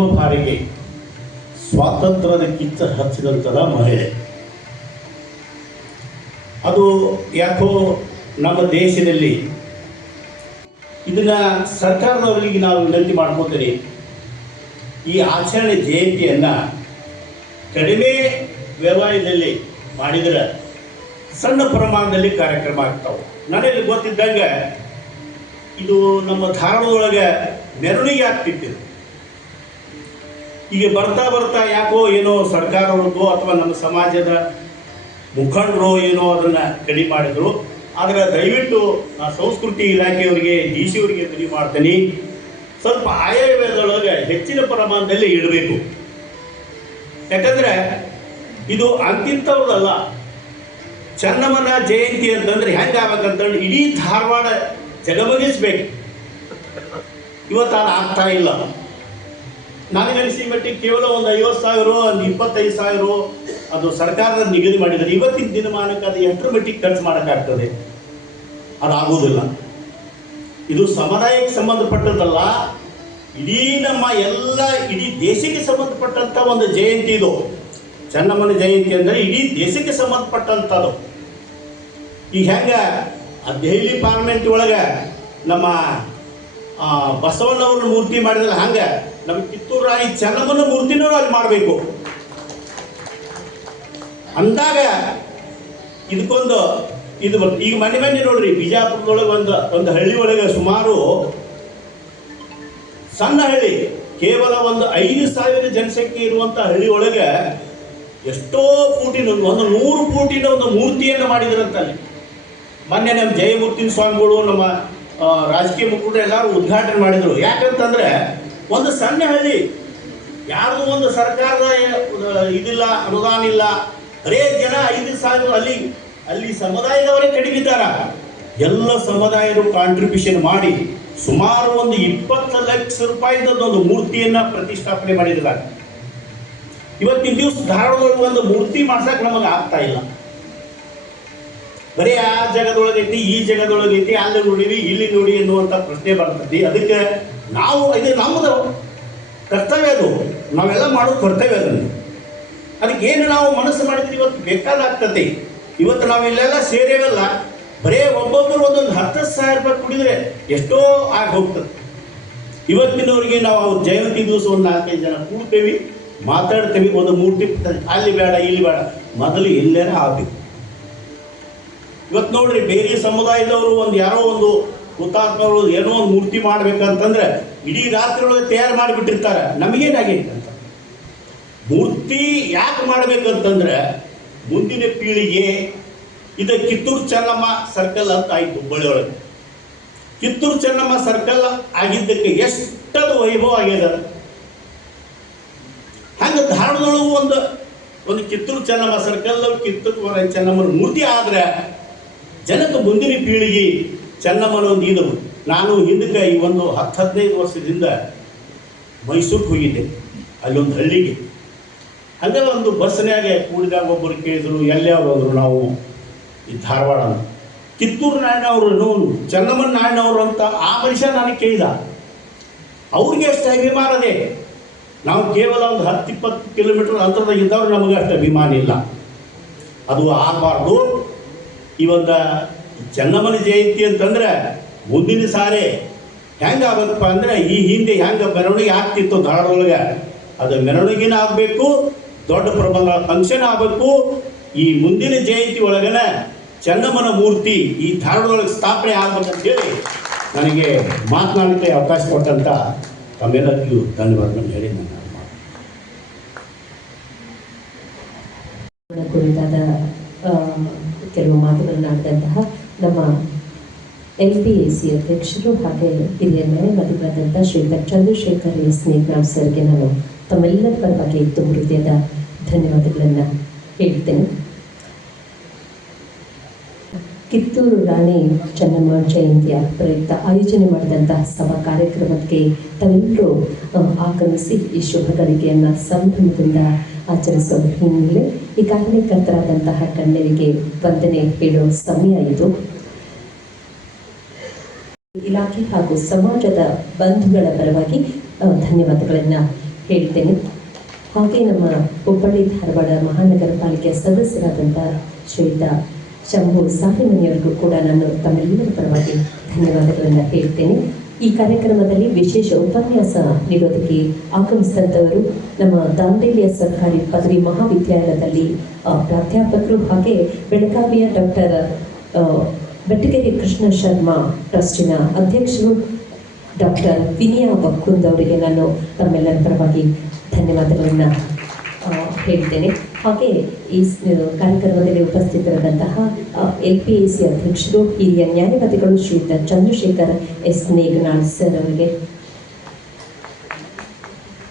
ಪ್ರಥಮ ಬಾರಿಗೆ ಸ್ವಾತಂತ್ರ್ಯದ ಕಿಚ್ಚ ಹಚ್ಚಿದಂಥದ ಮಹಿಳೆ. ಅದು ಯಾಕೋ ನಮ್ಮ ದೇಶದಲ್ಲಿ ಇದನ್ನ ಸರ್ಕಾರದವರಿಗೆ ನಾವು ವಿನಂತಿ ಮಾಡ್ಕೋತೀರಿ ಈ ಆಚರಣೆ ಜಯಂತಿಯನ್ನು ಕಡಿಮೆ ವ್ಯವಹಾರದಲ್ಲಿ ಮಾಡಿದರೆ ಸಣ್ಣ ಪ್ರಮಾಣದಲ್ಲಿ ಕಾರ್ಯಕ್ರಮ ಆಗ್ತಾವೆ. ನನಗೆ ಗೊತ್ತಿದ್ದಂಗೆ ಇದು ನಮ್ಮ ಧಾರವಾಡದೊಳಗೆ ಮೆರವಣಿಗೆ ಆಗ್ತಿತ್ತು. ಈಗ ಬರ್ತಾ ಬರ್ತಾ ಯಾಕೋ ಏನೋ ಸರ್ಕಾರವ್ರದ್ದು ಅಥವಾ ನಮ್ಮ ಸಮಾಜದ ಮುಖಂಡರು ಏನೋ ಅದನ್ನು ಕಡಿಮೆ ಮಾಡಿದರು. ಆದರೆ ದಯವಿಟ್ಟು ನಾ ಸಂಸ್ಕೃತಿ ಇಲಾಖೆಯವರಿಗೆ ಡಿ ಸಿ ಅವರಿಗೆ ಕಡಿಮೆ ಮಾಡ್ತೀನಿ. ಸ್ವಲ್ಪ ಆಯವ್ಯಯದೊಳಗೆ ಹೆಚ್ಚಿನ ಪ್ರಮಾಣದಲ್ಲಿ ಇಡಬೇಕು. ಯಾಕಂದರೆ ಇದು ಅಂತಿಂಥವ್ರದಲ್ಲ. ಚನ್ನಮ್ಮನ ಜಯಂತಿ ಅಂತಂದ್ರೆ ಹೆಂಗೆ ಆಗ್ಬೇಕಂತಂದ್ರೆ ಇಡೀ ಧಾರವಾಡ ಜಗಮಗಿಸ್ಬೇಕು. ಇವತ್ತು ಅದು ಆಗ್ತಾ ಇಲ್ಲ. ನನಗನಿಸಿ ಮಟ್ಟಿಗೆ ಕೇವಲ ಒಂದು ಐವತ್ತು ಸಾವಿರ ಅಲ್ಲಿ ಇಪ್ಪತ್ತೈದು ಸಾವಿರ ಅದು ಸರ್ಕಾರದ ನಿಗದಿ ಮಾಡಿದರೆ ಇವತ್ತಿನ ದಿನಮಾನಕ್ಕೆ ಅದು ಎಷ್ಟರ ಮಟ್ಟಿಗೆ ಖರ್ಚು ಮಾಡೋಕ್ಕಾಗ್ತದೆ? ಅದಾಗುವುದಿಲ್ಲ. ಇದು ಸಮುದಾಯಕ್ಕೆ ಸಂಬಂಧಪಟ್ಟದ್ದಲ್ಲ, ಇಡೀ ನಮ್ಮ ಎಲ್ಲ, ಇಡೀ ದೇಶಕ್ಕೆ ಸಂಬಂಧಪಟ್ಟಂಥ ಒಂದು ಜಯಂತಿ ಇದು. ಚೆನ್ನಮ್ಮನ ಜಯಂತಿ ಅಂದರೆ ಇಡೀ ದೇಶಕ್ಕೆ ಸಂಬಂಧಪಟ್ಟಂಥದ್ದು. ಈಗ ಹೆಂಗೆ? ಆ ದೆಹಲಿ ಪಾರ್ಲಿಮೆಂಟ್ ಒಳಗೆ ನಮ್ಮ ಬಸವಣ್ಣವ್ರ ಮೂರ್ತಿ ಮಾಡಿದ್ರೆ ಹಂಗೆ? ನಮ್ಮ ಕಿತ್ತೂರು ರಾಣಿ ಚೆನ್ನಮ್ಮನ ಮೂರ್ತಿನೂ ಅಲ್ಲಿ ಮಾಡಬೇಕು. ಅಂದಾಗ ಇದಕ್ಕೊಂದು, ಇದು ಈಗ ಮನೆ ಮನೆ ನೋಡ್ರಿ, ಬಿಜಾಪುರದೊಳಗೆ ಒಂದು ಒಂದು ಹಳ್ಳಿ ಒಳಗೆ ಸುಮಾರು ಸಣ್ಣ ಹಳ್ಳಿ, ಕೇವಲ ಒಂದು ಐದು ಸಾವಿರ ಜನಸಂಖ್ಯೆ ಇರುವಂಥ ಹಳ್ಳಿ ಒಳಗೆ ಎಷ್ಟೋ ಫೂಟಿನ ಒಂದು ನೂರು ಫೂಟಿನ ಒಂದು ಮೂರ್ತಿಯನ್ನು ಮಾಡಿದ್ರಂತಲ್ಲಿ. ಮೊನ್ನೆ ನಮ್ಮ ಜಯಮೂರ್ತಿನ ಸ್ವಾಮಿಗಳು ನಮ್ಮ ರಾಜಕೀಯ ಮುಖಂಡರು ಎಲ್ಲರೂ ಉದ್ಘಾಟನೆ ಮಾಡಿದರು. ಯಾಕಂತಂದ್ರೆ ಒಂದು ಸಣ್ಣ ಹಳ್ಳಿ. ಯಾರ್ದು ಒಂದು ಸರ್ಕಾರದ ಇದಿಲ್ಲ, ಅನುದಾನ ಇಲ್ಲ. ಬರೇ ಜನ ಐದು ಸಾವಿರ ಅಲ್ಲಿ ಅಲ್ಲಿ ಸಮುದಾಯದವರೇ ಕಡಿಮಿದ್ದಾರ ಎಲ್ಲ ಸಮುದಾಯರು ಕಾಂಟ್ರಿಬ್ಯೂಷನ್ ಮಾಡಿ ಸುಮಾರು ಒಂದು ಇಪ್ಪತ್ತು ಲಕ್ಷ ರೂಪಾಯಿದ ಒಂದು ಮೂರ್ತಿಯನ್ನ ಪ್ರತಿಷ್ಠಾಪನೆ ಮಾಡಿದ್ದಾರೆ. ಇವತ್ತಿನ ದಿವಸ ಧಾರವಾಡದೊಳಗೆ ಒಂದು ಮೂರ್ತಿ ಮಾಡ್ಸಕ್ಕೆ ನಮಗೆ ಆಗ್ತಾ ಇಲ್ಲ. ಬರೀ ಆ ಜಗದೊಳಗೈತಿ, ಈ ಜಗದೊಳಗೈತಿ, ಅಲ್ಲಿ ನೋಡಿವಿ, ಇಲ್ಲಿ ನೋಡಿ ಎನ್ನುವಂಥ ಪ್ರಶ್ನೆ ಬರ್ತೈತಿ ಅದಕ್ಕೆ ನಾವು ಇದು ನಮ್ಮದು ಕರ್ತವ್ಯ ಅದು. ನಾವೆಲ್ಲ ಮಾಡೋದು ಕರ್ತವ್ಯ ಅದನ್ನು ಅದಕ್ಕೆ ಏನು ನಾವು ಮನಸ್ಸು ಮಾಡಿದ್ರೆ ಇವತ್ತು ಬೇಕಾದಾಗ್ತದೆ. ಇವತ್ತು ನಾವು ಇಲ್ಲೆಲ್ಲ ಸೇರೇವಲ್ಲ ಬರೇ ಒಬ್ಬೊಬ್ಬರು ಒಂದೊಂದು ಹತ್ತು ಸಾವಿರ ರೂಪಾಯಿ ಕುಡಿದ್ರೆ ಎಷ್ಟೋ ಆಗಿ ಹೋಗ್ತದೆ. ಇವತ್ತಿನವರಿಗೆ ನಾವು ಅವ್ರ ಜಯಂತಿ ದಿವಸ ಒಂದು ನಾಲ್ಕೈದು ಜನ ಕೂಡ್ತೇವೆ, ಮಾತಾಡ್ತೇವೆ. ಒಂದು ಮೂರ್ತಿ ಅಲ್ಲಿ ಬೇಡ, ಇಲ್ಲಿ ಬೇಡ. ಮೊದಲು ಎಲ್ಲೇನ ಆಗಬೇಕು. ಇವತ್ತು ನೋಡ್ರಿ, ಬೇರೆ ಸಮುದಾಯದವರು ಒಂದು ಯಾರೋ ಒಂದು ಹುತಾತ್ಮಗಳು ಏನೋ ಒಂದು ಮೂರ್ತಿ ಮಾಡ್ಬೇಕಂತಂದ್ರೆ ಇಡೀ ರಾತ್ರಿ ಒಳಗೆ ತಯಾರು ಮಾಡಿಬಿಟ್ಟಿರ್ತಾರೆ. ನಮಗೇನಾಗೈತೆ ಅಂತ? ಮೂರ್ತಿ ಯಾಕೆ ಮಾಡ್ಬೇಕಂತಂದ್ರೆ ಮುಂದಿನ ಪೀಳಿಗೆ ಇದು ಕಿತ್ತೂರು ಚೆನ್ನಮ್ಮ ಸರ್ಕಲ್ ಅಂತ ಆಯ್ತು ಹುಬ್ಬಳ್ಳಿ ಒಳಗೆ ಕಿತ್ತೂರು ಚೆನ್ನಮ್ಮ ಸರ್ಕಲ್ ಆಗಿದ್ದಕ್ಕೆ ಎಷ್ಟದು ವೈಭವ ಆಗ್ಯದ? ಹಂಗೆ ಧಾರವಾಡದೊಳಗೂ ಒಂದು ಒಂದು ಕಿತ್ತೂರು ಚೆನ್ನಮ್ಮ ಸರ್ಕಲ್ ಕಿತ್ತೂರು ಚೆನ್ನಮ್ಮನ ಮೂರ್ತಿ ಆದ್ರೆ ಜನಕ್ಕೆ ಮುಂದಿನ ಪೀಳಿಗೆ ಚೆನ್ನಮ್ಮನ ಒಂದು ಇದು ನಾನು ಹಿಂದಕ್ಕೆ ಈ ಒಂದು ಹತ್ತು ಹದಿನೈದು ವರ್ಷದಿಂದ ಮೈಸೂರಿಗೆ ಹೋಗಿದ್ದೆ, ಅಲ್ಲೊಂದು ಹಳ್ಳಿಗೆ. ಹಂಗೆ ಒಂದು ಬಸ್ನಾಗೆ ಕೂಡಿದಾಗ ಒಬ್ಬರು ಕೇಳಿದ್ರು ಎಲ್ಲೇ ಹೋದ್ರು ನಾವು? ಈ ಧಾರವಾಡ ಕಿತ್ತೂರು ನಾಯಣ್ಣವರು ನೋವು ಚೆನ್ನಮ್ಮನ ನಾಯಣ್ಣವರು ಅಂತ ಆ ಮನುಷ್ಯ ನನಗೆ ಕೇಳಿದ. ಅವ್ರಿಗೆ ಅಷ್ಟು ಅಭಿಮಾನ ಅದೇ. ನಾವು ಕೇವಲ ಒಂದು ಹತ್ತು ಇಪ್ಪತ್ತು ಕಿಲೋಮೀಟರ್ ಅಂತರದಾಗ ಇದ್ದವ್ರು ನಮಗೆ ಅಷ್ಟು ಅಭಿಮಾನ ಇಲ್ಲ. ಅದು ಆಗಬಾರ್ದು. ಒಂದು ಚೆನ್ನಮ್ಮನ ಜಯಂತಿ ಅಂತಂದ್ರೆ ಮುಂದಿನ ಸಾರಿ ಹೆಂಗೆ ಆಗಬೇಕಪ್ಪ ಅಂದ್ರೆ ಈ ಹಿಂದೆ ಹೆಂಗೆ ಮೆರವಣಿಗೆ ಆಗ್ತಿತ್ತು ಧಾರವಾಡದೊಳಗೆ? ಅದು ಮೆರವಣಿಗೆನ ಆಗಬೇಕು, ದೊಡ್ಡ ಪ್ರಬಂಧ ಫಂಕ್ಷನ್ ಆಗಬೇಕು. ಈ ಮುಂದಿನ ಜಯಂತಿ ಒಳಗನ ಚೆನ್ನಮ್ಮನ ಮೂರ್ತಿ ಈ ಧಾರವಾಡದೊಳಗೆ ಸ್ಥಾಪನೆ ಆಗ್ಬೇಕಂತೇಳಿ ನನಗೆ ಮಾತನಾಡಲಿಕ್ಕೆ ಅವಕಾಶ ಕೊಟ್ಟಂತ ತಮ್ಮೆಲ್ಲರಿಗೂ ಧನ್ಯವಾದಗಳನ್ನು ಹೇಳಿ ನನ್ನ ಕುರಿತಾದ ಕೆಲವು ಮಾತುಗಳನ್ನಾಡಿದಂತಹ ನಮ್ಮ ಎಲ್ ಪಿ ಎ ಸಿ ಅಧ್ಯಕ್ಷರು ಹಾಗೆ ಹಿರಿಯ ನ್ಯಾಯವಾದಿಗಳಾದಂಥ ಶ್ರೀಧರ್ ಚಂದ್ರಶೇಖರ್ ಎಸ್ ನೇಗ್ನಾಳ್ ಸರ್ಗೆ ನಾನು ತಮ್ಮೆಲ್ಲರ ಪರವಾಗಿ ಇತ್ತು ಹೃದಯದ ಧನ್ಯವಾದಗಳನ್ನು ಹೇಳ್ತೇನೆ. ಕಿತ್ತೂರು ರಾಣಿ ಚೆನ್ನಮ್ಮ ಜಯಂತಿಯ ಪ್ರಯುಕ್ತ ಆಯೋಜನೆ ಮಾಡಿದಂತಹ ಸಭಾ ಕಾರ್ಯಕ್ರಮಕ್ಕೆ ತಾವೆಲ್ಲರೂ ಆಗಮಿಸಿ ಈ ಶುಭ ಗಳಿಗೆಯನ್ನು ಸಂಭ್ರಮದಿಂದ ಆಚರಿಸುವ ಹಿನ್ನೆಲೆ ಈ ಕರ್ತರಾದಂತಹ ಕಣ್ಣರಿಗೆ ವಂದನೆ ಹೇಳೋ ಸಮಯ ಇದು. ಇಲಾಖೆ ಹಾಗೂ ಸಮಾಜದ ಬಂಧುಗಳ ಪರವಾಗಿ ಧನ್ಯವಾದಗಳನ್ನು ಹೇಳ್ತೇನೆ. ಹಾಗೆ ನಮ್ಮ ಹುಬ್ಬಳ್ಳಿ ಧಾರವಾಡ ಮಹಾನಗರ ಪಾಲಿಕೆಯ ಸದಸ್ಯರಾದಂಥ ಶ್ರೀಯುತ ಶಂಭು ಸಾಹಿಮನಿಯವರಿಗೂ ಕೂಡ ನಾನು ತಮ್ಮೆಲ್ಲರ ಪರವಾಗಿ ಧನ್ಯವಾದಗಳನ್ನು ಹೇಳ್ತೇನೆ. ಈ ಕಾರ್ಯಕ್ರಮದಲ್ಲಿ ವಿಶೇಷ ಉಪನ್ಯಾಸ ನೀಡೋದಕ್ಕೆ ಆಗಮಿಸಿದಂಥವರು ನಮ್ಮ ದಾಂಡೇಲಿಯ ಸರ್ಕಾರಿ ಪದವಿ ಮಹಾವಿದ್ಯಾಲಯದಲ್ಲಿ ಪ್ರಾಧ್ಯಾಪಕರು ಹಾಗೆ ಬೆಳಗಾವಿಯ ಡಾಕ್ಟರ್ ಬೆಟ್ಟಗೆರೆ ಕೃಷ್ಣ ಶರ್ಮಾ ಟ್ರಸ್ಟಿನ ಅಧ್ಯಕ್ಷರು ಡಾಕ್ಟರ್ ವಿನಿಯಾ ಬಕ್ಕುಂದ್ ಅವರಿಗೆ ನಾನು ತಮ್ಮೆಲ್ಲರ ಪರವಾಗಿ ಧನ್ಯವಾದಗಳನ್ನು ಹೇಳ್ತೇನೆ. ಹಾಗೆ ಈ ಕಾರ್ಯಕ್ರಮದಲ್ಲಿ ಉಪಸ್ಥಿತರಾದಂತಹ ಎಲ್ ಪಿ ಎ ಸಿ ಅಧ್ಯಕ್ಷರು, ಹಿರಿಯ ನ್ಯಾಯವಾದಿಗಳು ಶ್ರೀಯುತ ಚಂದ್ರಶೇಖರ್ ಎಸ್. ನೇಗನಾಳ್ ಸರ್ ಅವರಿಗೆ.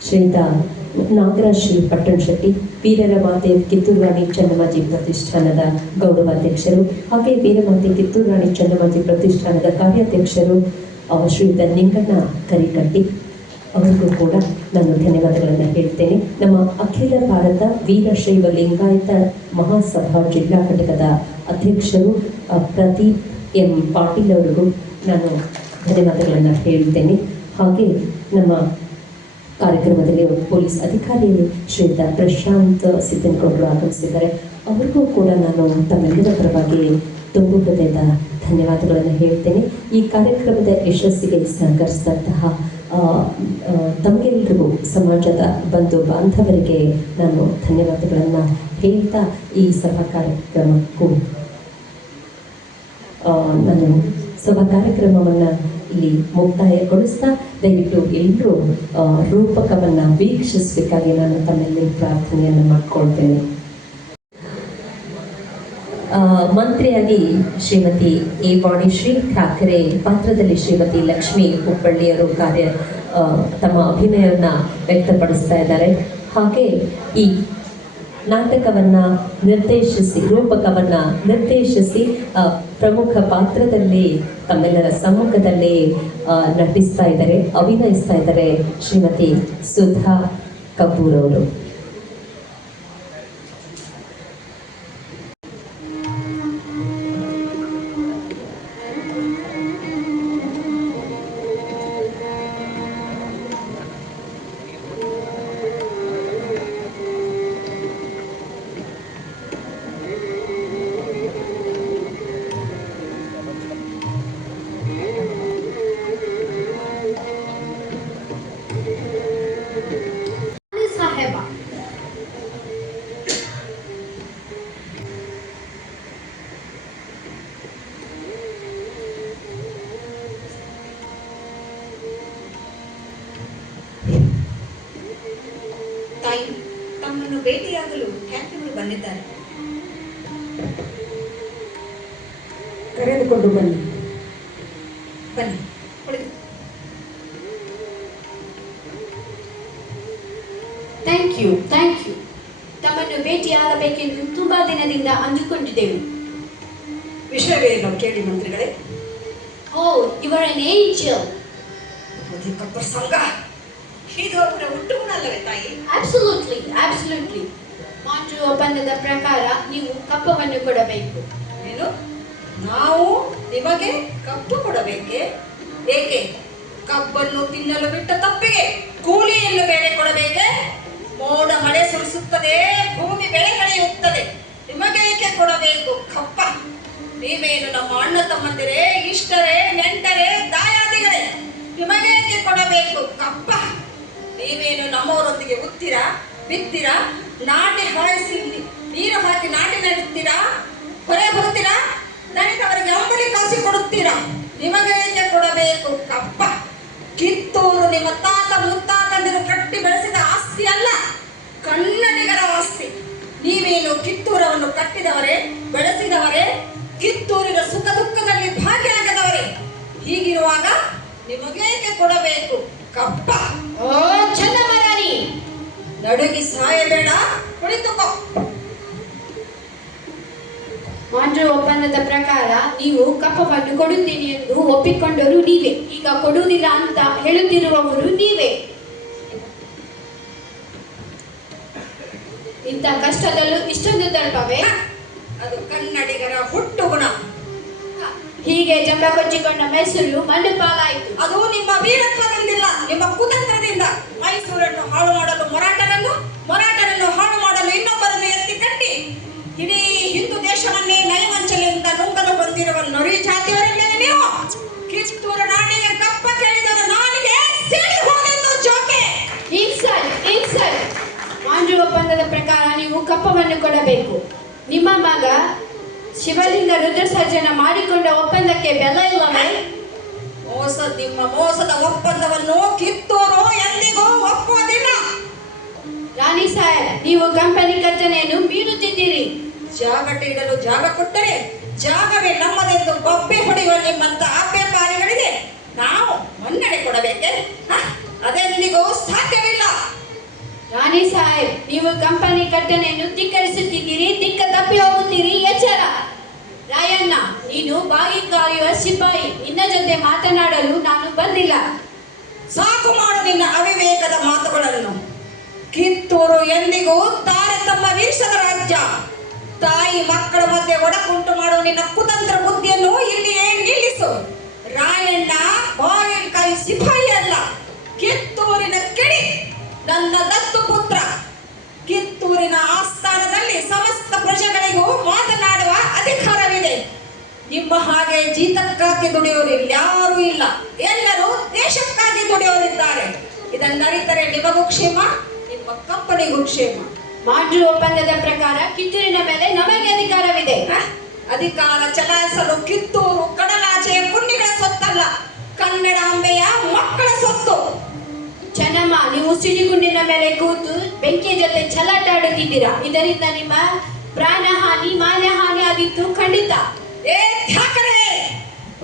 ಶ್ರೀಯುತ ನಾಗರಾಜ್ ಶ್ರೀ ಪಟ್ಟಣ್ ಶೆಟ್ಟಿ, ವೀರರ ಮಾತೆ ಕಿತ್ತೂರು ರಾಣಿ ಚನ್ನಮಾಜಿ ಪ್ರತಿಷ್ಠಾನದ ಗೌರವಾಧ್ಯಕ್ಷರು, ಹಾಗೆ ವೀರಮಾತೆ ಕಿತ್ತೂರು ರಾಣಿ ಚನ್ನಮಾಜಿ ಪ್ರತಿಷ್ಠಾನದ ಕಾರ್ಯಾಧ್ಯಕ್ಷರು ಶ್ರೀಯುತ ನಿಂಗಣ್ಣ ಕರಿಕಟ್ಟಿ ಅವರಿಗೂ ಕೂಡ ನಾನು ಧನ್ಯವಾದಗಳನ್ನು ಹೇಳ್ತೇನೆ. ನಮ್ಮ ಅಖಿಲ ಭಾರತ ವೀರಶೈವ ಲಿಂಗಾಯತ ಮಹಾಸಭಾ ಜಿಲ್ಲಾ ಘಟಕದ ಅಧ್ಯಕ್ಷರು ಪ್ರದೀಪ್ ಎಂ ಪಾಟೀಲ್ ಅವರಿಗೂ ನಾನು ಧನ್ಯವಾದಗಳನ್ನು ಹೇಳ್ತೇನೆ. ಹಾಗೆ ನಮ್ಮ ಕಾರ್ಯಕ್ರಮದಲ್ಲಿ ಪೊಲೀಸ್ ಅಧಿಕಾರಿ ಶ್ರೀಯುತ ಪ್ರಶಾಂತ್ ಸಿದ್ದನಗೌಡರು ಆಗಮಿಸಿದ್ದಾರೆ. ಅವರಿಗೂ ಕೂಡ ನಾನು ತಮ್ಮೆಲ್ಲರ ಪರವಾಗಿ ತುಂಬು ಹೃದಯದ ಧನ್ಯವಾದಗಳನ್ನು ಹೇಳ್ತೇನೆ. ಈ ಕಾರ್ಯಕ್ರಮದ ಯಶಸ್ಸಿಗೆ ಸಹಕರಿಸಿದಂತಹ ಆ, ಸಮಾಜದ ಬಂಧು ಬಾಂಧವರಿಗೆ ನಾನು ಧನ್ಯವಾದಗಳನ್ನು ಹೇಳ್ತಾ ಈ ಸಭಾ ಕಾರ್ಯಕ್ರಮಕ್ಕೂ ನಾನು ಸಭಾ ಕಾರ್ಯಕ್ರಮವನ್ನು ಇಲ್ಲಿ ಮುಕ್ತಾಯಗೊಳಿಸ್ತಾ ದಯವಿಟ್ಟು ಎಲ್ಲರೂ ರೂಪಕವನ್ನು ವೀಕ್ಷಿಸಬೇಕಾಗಿ ನಾನು ತಮ್ಮಲ್ಲಿ ಪ್ರಾರ್ಥನೆಯನ್ನು ಮಾಡ್ಕೊಳ್ತೇನೆ. ಮಂತ್ರಿಯಾಗಿ ಶ್ರೀಮತಿ ಎ. ವಾಣಿಶ್ರೀ ಠಾಕರೆ ಪಾತ್ರದಲ್ಲಿ ಶ್ರೀಮತಿ ಲಕ್ಷ್ಮಿ ಹುಬ್ಬಳ್ಳಿಯವರು ಕಾರ್ಯ ತಮ್ಮ ಅಭಿನಯವನ್ನು ವ್ಯಕ್ತಪಡಿಸ್ತಾ ಇದ್ದಾರೆ. ಹಾಗೆ ಈ ನಾಟಕವನ್ನು ನಿರ್ದೇಶಿಸಿ, ರೂಪಕವನ್ನು ನಿರ್ದೇಶಿಸಿ ಪ್ರಮುಖ ಪಾತ್ರದಲ್ಲಿ ತಮ್ಮೆಲ್ಲರ ಸಮ್ಮುಖದಲ್ಲಿ ನಟಿಸ್ತಾ ಇದ್ದಾರೆ, ಅಭಿನಯಿಸ್ತಾ ಇದ್ದಾರೆ ಶ್ರೀಮತಿ ಸುಧಾ ಕಪೂರ್ ಅವರು. ಭೇಟಿಯಾಗಲು ಖ್ಯಾತಿಗಳು ಬಂದಿದ್ದಾರೆ? ಕರೆದುಕೊಂಡು ಬನ್ನಿ. ಬನ್ನಿ ಥ್ಯಾಂಕ್ ಯು ಥ್ಯಾಂಕ್ ಯು ತಮ್ಮನ್ನು ಭೇಟಿಯಾಗಬೇಕೆಂದು ತುಂಬಾ ದಿನದಿಂದ ಅಂದುಕೊಂಡಿದ್ದೆವು. ವಿಷಯವೇನು ಕೇಳಿ ಮಂತ್ರಿಗಳೇ? ಓ ಇವರ ಏಂಜಲ್ ಅಧಿಕ ಪ್ರಸಂಗ ಇದು ಅವರ ಹುಟ್ಟುಗುಣ ಅಲ್ಲವೇ ತಾಯಿ? ಅಬ್ಸಲ್ಯೂಟ್ಲಿ ಅಬ್ಸಲ್ಯೂಟ್ಲಿ ಮಾಂಜು ಒಪ್ಪಂದದ ಪ್ರಕಾರ ನೀವು ಕಪ್ಪವನ್ನು ಕೊಡಬೇಕು. ಏನು? ನಾವು ನಿಮಗೆ ಕಪ್ಪು ಕೊಡಬೇಕೆ? ಏಕೆ? ಕಬ್ಬನ್ನು ತಿನ್ನಲು ಬಿಟ್ಟ ತಪ್ಪಿಗೆ ಕೂಲಿಯನ್ನು ಬೇರೆ ಕೊಡಬೇಕೆ? ಮೋಡ ಮಳೆ ಸುರಿಸುತ್ತದೆ, ಭೂಮಿ ಬೆಳೆ ಕಳೆಯುತ್ತದೆ ನಿಮಗೆ ಏಕೆ ಕೊಡಬೇಕು ಕಪ್ಪ? ನೀವೇನು ನಮ್ಮ ಅಣ್ಣ ತಮ್ಮಂದಿರೇ, ಇಷ್ಟರೇ, ನೆಂಟರೇ, ದಾಯಾದಿಗಳೇ ನಿಮಗೆ ಏಕೆ ಕೊಡಬೇಕು ಕಪ್ಪ? ನೀವೇನು ನಮ್ಮವರೊಂದಿಗೆ ಉತ್ತೀರಾ, ಬಿತ್ತೀರಾ? ನಾಟಿ ಹಾಯಿಸಿ ನೀರು ಹಾಕಿ ನಾಟಿ ನೆಡುತ್ತೀರಾ ಹೊರೆ ಬರುತ್ತೀರಾ? ಅವರಿಗೆ ಅಂಬಲಿ ಕಾಸಿ ಕೊಡುತ್ತೀರಾ? ನಿಮಗೆ ಏಕೆ ಕೊಡಬೇಕು? ಕಪ್ಪ. ಕಿತ್ತೂರು ನಿಮ್ಮ ತಾತ ಮುತ್ತಾತಂದಿರು ಕಟ್ಟಿ ಬೆಳೆಸಿದ ಆಸ್ತಿ ಅಲ್ಲ, ಕನ್ನಡಿಗರ ಆಸ್ತಿ. ನೀವೇನು ಕಿತ್ತೂರವನ್ನು ಕಟ್ಟಿದವರೇ, ಬೆಳೆಸಿದವರೇ, ಕಿತ್ತೂರಿನ ಸುಖ ದುಃಖದಲ್ಲಿ ಭಾಗಿಯಾಗದವರೇ? ಹೀಗಿರುವಾಗ ನಿಮಗೇಕೆ ಕೊಡಬೇಕು? ಕಪ್ಪ. ನಡುಗಿ ಸಾಯಬೇಡ. ಕುಳಿತುಕೋ. ಮಾಂಡ್ರ ಒಪ್ಪಂದದ ಪ್ರಕಾರ ನೀವು ಕಪ್ಪವನ್ನು ಕೊಡುತ್ತೀನಿ ಎಂದು ಒಪ್ಪಿಕೊಂಡವರು ನೀವೇ. ಈಗ ಕೊಡುವುದಿಲ್ಲ ಅಂತ ಹೇಳುತ್ತಿರುವವರು ನೀವೇ. ಇಂಥ ಕಷ್ಟದಲ್ಲೂ ಇಷ್ಟೊಂದು ತಲುಪವೇ ಅದು ಕನ್ನಡಿಗರ ಹುಟ್ಟು ಗುಣ. ಹೀಗೆ ಜಂಬ ಕೊಚ್ಚಿಕೊಂಡ ಮೈಸೂರು ಮಣ್ಣು ಪಾಲಾಯಿತು. ಅದು ನಿಮ್ಮ ವೀರತ್ವದಿಂದಿಲ್ಲ ನಿಮ್ಮ ಕುತಂತ್ರದಿಂದ ಮೈಸೂರನ್ನು ಹಾಳು ಮಾಡಲು ಮರಾಠರನ್ನು ಮರಾಠರನ್ನು ಹಾಳು ಮಾಡಲು ಇನ್ನೊಬ್ಬರನ್ನು ಎತ್ತಿ ಕಟ್ಟಿ ಇಡೀ ಹಿಂದೂ ದೇಶವನ್ನೇ ನಯವಂಚನೆಯಿಂದ ನುಂಗಲು ಬಂದಿರುವ ನೊರಿ ಜಾತಿಯವರಲ್ಲೇ ನೀವು? ಕಿತ್ತೂರು ರಾಣಿಯ ಕಪ್ಪ ಕೇಳಿದವರು ನಾಲಿಗೆ ಸಿಡಿ ಜೋಕೆ. ಈಗ ಸರಿ ಮಾಂಜು ಒಪ್ಪಂದದ ಪ್ರಕಾರ ನೀವು ಕಪ್ಪವನ್ನು ಕೊಡಬೇಕು. ನಿಮ್ಮ ಮಗ ಶಿವಲಿಂಗ ರುದ್ರಸರ್ಜನ ಮಾಡಿಕೊಂಡ ಒಪ್ಪಂದಕ್ಕೆ ಬೆಲೆ ಇಲ್ಲವೇ? ಮೋಸ ನಿಮ್ಮ ಮೋಸದ ಒಪ್ಪಂದವನ್ನು ಕಿತ್ತೂರು ಎಂದಿಗೂ ಒಪ್ಪುವುದಿಲ್ಲ. ರಾಣಿ ಸಾಹೇಬ್ ನೀವು ಕಂಪನಿ ಕರ್ತನೆಯನ್ನು ಮೀರುತ್ತಿದ್ದೀರಿ. ಜಾಗ ಇಡಲು ಜಾಗ ಕೊಟ್ಟರೆ ಜಾಗವೇ ನಮ್ಮದೆಂದು ಬೊಬ್ಬೆ ಹೊಡೆಯುವ ನಿಮ್ಮಂತ ಅಭ್ಯಪಾರಿಗಳಿಗೆ ನಾವು ಮನ್ನಣೆ ಕೊಡಬೇಕೆ? ಅದೆಂದಿಗೂ ಸಾಧ್ಯವಿಲ್ಲ. ರಾಣಿ ಸಾಹೇಬ್ ನೀವು ಕಂಪನಿ ಕಟ್ಟನೆಯನ್ನು ಧಿಕ್ಕರಿಸುತ್ತಿದ್ದೀರಿ ದಿಕ್ಕ ತಪ್ಪಿ ಹೋಗುತ್ತೀರಿ ಎಚ್ಚರ. ರಾಯಣ್ಣ, ನೀನು ಬಾಗಿ ಕಾಯುವ ಸಿಪಾಯಿ. ನಿನ್ನ ಜೊತೆ ಮಾತನಾಡಲು ನಾನು ಬಂದಿಲ್ಲ. ಸಾಕು ಮಾಡು ನಿನ್ನ ಅವಿವೇಕದ ಮಾತುಗಳನ್ನು. ಕಿತ್ತೂರು ಎಂದಿಗೂ ತಾರತಮ್ಮ ವೀರ್ಷದ ರಾಜ್ಯ. ತಾಯಿ ಮಕ್ಕಳ ಮಧ್ಯೆ ಒಡಕುಂಟು ಮಾಡುವ ನಿನ್ನ ಕುತಂತ್ರ ಬುದ್ಧಿಯನ್ನು ಇಲ್ಲಿಯೇ ನಿಲ್ಲಿಸು. ರಾಯಣ್ಣ ಬಾಗಿಲಕಾಯಿ ಸಿಪಾಯಿ ಅಲ್ಲ. ಕಿತ್ತೂರಿನ ಕೆಡಿ, ನನ್ನ ದತ್ತು ಪುತ್ರ. ಕಿತ್ತೂರಿನ ಆಸ್ಥಾನದಲ್ಲಿ ನಿಮ್ಮ ಹಾಗೆ ಜೀತಕ್ಕಾಗಿ ದುಡಿಯೋರು ಯಾರೂ ಇಲ್ಲ. ಎಲ್ಲರೂ ದೇಶಕ್ಕಾಗಿ ದುಡಿಯೋರಿದ್ದಾರೆ. ಇದನ್ನರಿತರೆ ನಿಮಗೂ ಕ್ಷೇಮ ನಿಮ್ಮ ಕಂಪನಿಗೂ ಕ್ಷೇಮ. ಮಾಂಡ್ರು ಒಪ್ಪಂದದ ಪ್ರಕಾರ ಕಿತ್ತೂರಿನ ಮೇಲೆ ನಮಗೆ ಅಧಿಕಾರವಿದೆ? ಅಧಿಕಾರ ಚಲಾಯಿಸಲು ಕಿತ್ತೂರು ಕಡಲಾಚೆ ಪುಣ್ಯಗಳ ಸೊತ್ತಲ್ಲ. ಕನ್ನಡಾಂಬೆಯ ಮಕ್ಕಳ ಸೊತ್ತು. ಚೆನ್ನಮ್ಮ ನೀವು ಸಿಡಿಗುಂಡಿನ ಮೇಲೆ ಕೂತು ಬೆಂಕಿ ಜೊತೆ ಚಲಾಟ ಆಡುತ್ತಿದ್ದೀರಾ ಇದರಿಂದ ನಿಮ್ಮ ಪ್ರಾಣಹಾನಿ ಮಾನಹಾನಿ ಆದಿತ್ತು ಖಂಡಿತ. ಏ ಠಾಕರೆ!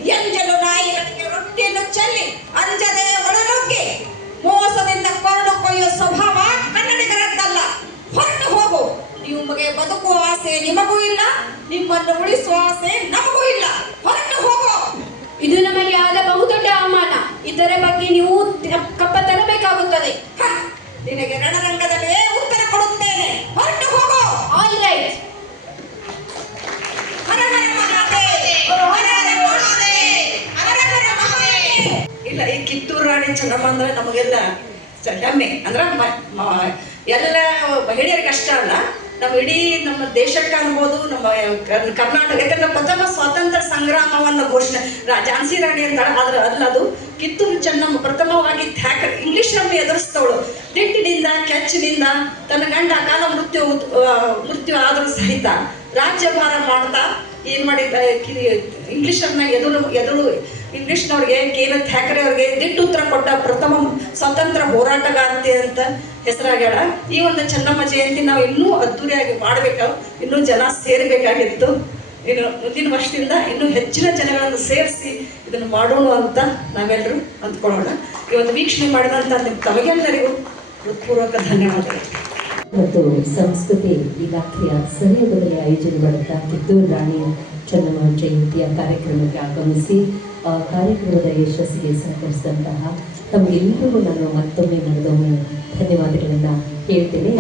ಎಂಜಲು ನಾಯಿಗಳಿಗೆ ರೊಟ್ಟಿಯನ್ನು ಚೆಲ್ಲಿ ಅಂಜದೆ ಒಳನುಗ್ಗಿ ಮೋಸದಿಂದ ಕೊರಡು ಕೊಯ್ಯೋ ಸ್ವಭಾವ ಕನ್ನಡಿಗರದ್ದಲ್ಲ. ಹೊರಟು ಹೋಗು. ನಿಮಗೆ ಬದುಕುವ ಆಸೆ ನಿಮಗೂ ಇಲ್ಲ ನಿಮ್ಮನ್ನು ಉಳಿಸುವ ಆಸೆ ನಮಗೂ ಇಲ್ಲ. ಹೊರಟು ಹೋಗು. ಇದು ನಮಗೆ ಆದ ಬಹುದೊಡ್ಡ ಅವಮಾನ. ಇದರ ಬಗ್ಗೆ ನೀವು ಕಪ್ಪ ತರಬೇಕಾಗುತ್ತದೆ. ನಿನಗೆ ರಣರಂಗದಲ್ಲಿ ಉತ್ತರ ಕೊಡುತ್ತೇನೆ. ಹೊರಟು ಹೋಗು. ಕಿತ್ತೂರು ಚಂದ್ರಮ್ಮ ಅಂದ್ರೆ ನಮಗೆಲ್ಲ ಹೆಮ್ಮೆ. ಅಂದ್ರೆ ಎಲ್ಲ ಮಹಿಳೆಯರಿಗೆ ಅಷ್ಟ ಅಲ್ಲ, ನಮ್ಮ ಇಡೀ ನಮ್ಮ ದೇಶಕ್ಕೆ ಅನ್ಬೋದು, ನಮ್ಮ ಕರ್- ಕರ್ನಾಟಕ, ಯಾಕಂದ್ರೆ ಪ್ರಥಮ ಸ್ವಾತಂತ್ರ್ಯ ಸಂಗ್ರಾಮವನ್ನ ಘೋಷಣೆ ಝಾನ್ಸಿ ರಾಣಿ ಅಂತ ಆದ್ರೆ ಅಲ್ಲ ಅದು ಕಿತ್ತೂರು ಚೆನ್ನಮ್ಮ ಪ್ರಥಮವಾಗಿ ಥ್ಯಾಕ್ ಇಂಗ್ಲಿಷ್ ನಮ್ಮ ಎದುರಿಸ್ತವಳು. ದಿಟ್ಟಿನಿಂದ ಕೆಚ್ಚಿನಿಂದ ತನ್ನ ಗಂಡ ಕಾಲ ಮೃತ್ಯು ಮೃತ್ಯು ಆದರೂ ಸಹಿತ ರಾಜ್ಯಭಾರ ಮಾಡ್ತಾ ಏನ್ ಮಾಡಿದ್ದ ಅನ್ನ ಎದುರು ಎದುರು ಇಂಗ್ಲಿಷ್ನವ್ರಿಗೆ ಕೇನ ಥ್ಯಾಕ್ರೆ ಅವ್ರಿಗೆ ದಿಟ್ಟು ಉತ್ತರ ಕೊಟ್ಟ ಪ್ರಥಮ ಸ್ವತಂತ್ರ ಹೋರಾಟಗಾರ್ತಿ ಅಂತ ಹೆಸರಾಗ್ಯಾಳ. ಈ ಒಂದು ಚೆನ್ನಮ್ಮ ಜಯಂತಿ ನಾವು ಇನ್ನೂ ಅದ್ದೂರಿಯಾಗಿ ಮಾಡಬೇಕು. ಇನ್ನೂ ಜನ ಸೇರಬೇಕಾಗಿತ್ತು. ಇನ್ನು ಮುಂದಿನ ವರ್ಷದಿಂದ ಇನ್ನೂ ಹೆಚ್ಚಿನ ಜನಗಳನ್ನು ಸೇರಿಸಿ ಇದನ್ನು ಮಾಡೋಣ ಅಂತ ನಾವೆಲ್ಲರೂ ಅಂದ್ಕೊಳ್ಳೋಣ. ಈ ಒಂದು ವೀಕ್ಷಣೆ ಮಾಡಿದಂಥ ನಿಮ್ಮ ತಮಗೆಲ್ಲರಿಗೂ ಹೃತ್ಪೂರ್ವಕ ಧನ್ಯವಾದಗಳು. ಮತ್ತು ಸಂಸ್ಕೃತಿ ಇಲಾಖೆಯ ಸಹಯೋಗದಲ್ಲಿ ಆಯೋಜನೆ ಮಾಡಿದ ಕಿತ್ತೂರು ರಾಣಿ ಚೆನ್ನಮ್ಮ ಜಯಂತಿಯ ಕಾರ್ಯಕ್ರಮಕ್ಕೆ ಆಗಮಿಸಿ ಕಾರ್ಯಕ್ರಮದ ಯಶಸ್ಸಿಗೆ ಸಹಕರಿಸಿದಂತಹ ತಮಗೆಲ್ಲರಿಗೂ ನಾನು ಮತ್ತೊಮ್ಮೆ ನಡೆದವನು ಧನ್ಯವಾದಗಳನ್ನು ಹೇಳ್ತೇನೆ.